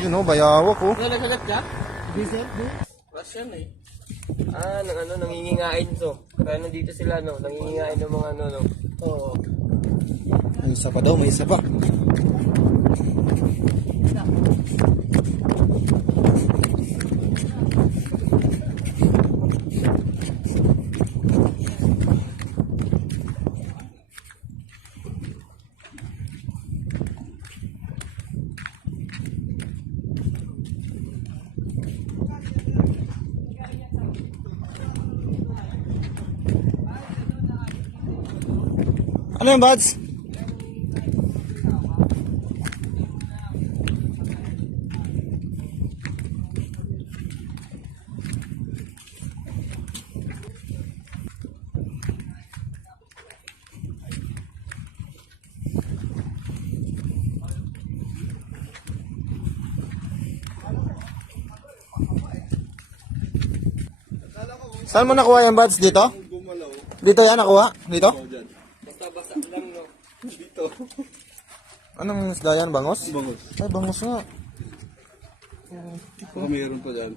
Yun o, bayawak o. Nagkagat ka? Diesel? Russian eh. Ah, nangingingain to. Kaya nandito sila, no? Nangingingain ng mga ano, no? Oo. May isa pa daw, may isa pa. Ano yung buds? Saan mo nakuha yung buds? Dito? Dito yan nakuha? Dito? Basta-basa lang, no? Dito. Anong isda yan? Bangos? Bangos. Ay, bangos nga. Baka mayroon pa dyan.